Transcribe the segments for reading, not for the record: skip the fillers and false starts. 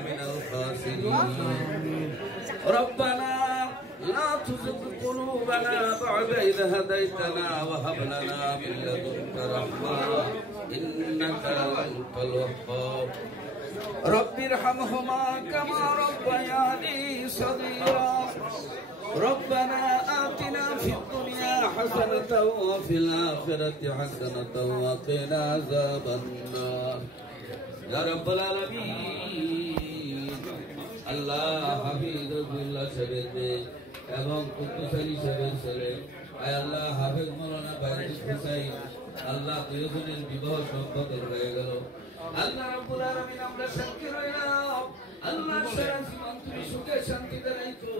من الخاسرين ربنا لا تزغ قلوبنا بعد إذ هديتنا وهب لنا من لدنك رحمة إنك أنت الوهاب رب ارحمهما كما ربياني صغيرا ربنا آتنا في الدنيا حسنة وفي الآخرة حسنة وقنا عذاب النار يا رب العالمين الله حفيظ الله سبحانه এবং কুদ্দুস আলী সাহেবের ছেলে আয় আল্লাহ হাফেজ মাওলানা বাইতুল হুসাইন আল্লাহ দুইজনের বিবাহ সম্পন্ন হয়ে গেল আল্লাহ রাব্বুল আলামিন আমরা সাক্ষী রইলাম আল্লাহ সারা জীবন তুমি সুখে শান্তিতে রাখো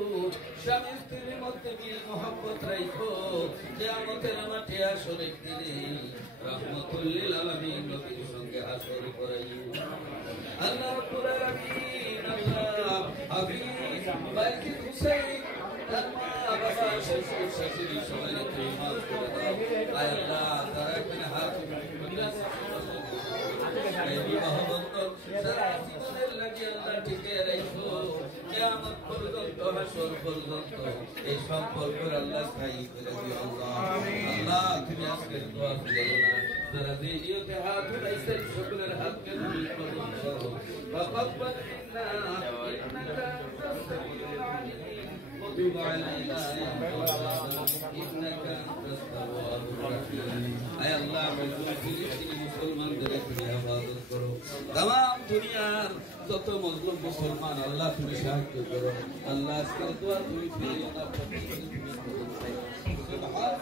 স্বামী স্ত্রীর মধ্যে মিল মহব্বত রাখো কিয়ামতের মাঠে আসরের দিনে রাহমাতুল লিল আলামিন নবীর সঙ্গে আসর করাইও আল্লাহ রাব্বুল আলামিন আল্লাহ হাবিব বাইতুল হুসাইন এই সম্পর্কের আল্লাহ স্থায়ী করে দিও আল্লাহ তুমি আজকের দোয়া ফিরে না যারা ভিডিওতে হাত উঠাইছেন সকলের হাতকে তুমি কবুল করো তাকাব্বাল মিন্না ইন্নাকা আনতাস সামিউল আলিম وتب علينا يا مولانا إنك أنت التواب الرحيم أي الله مجبور فلسطين মুসলমানদের তুমি হেফাজত করো तमाम দুনিয়ার যত মুসলিম মুসলমান আল্লাহ তুমি সাহায্য করো আল্লাহ আজকের দোয়া তুমি ফিরিও না তুমি কবুল করো সুবহান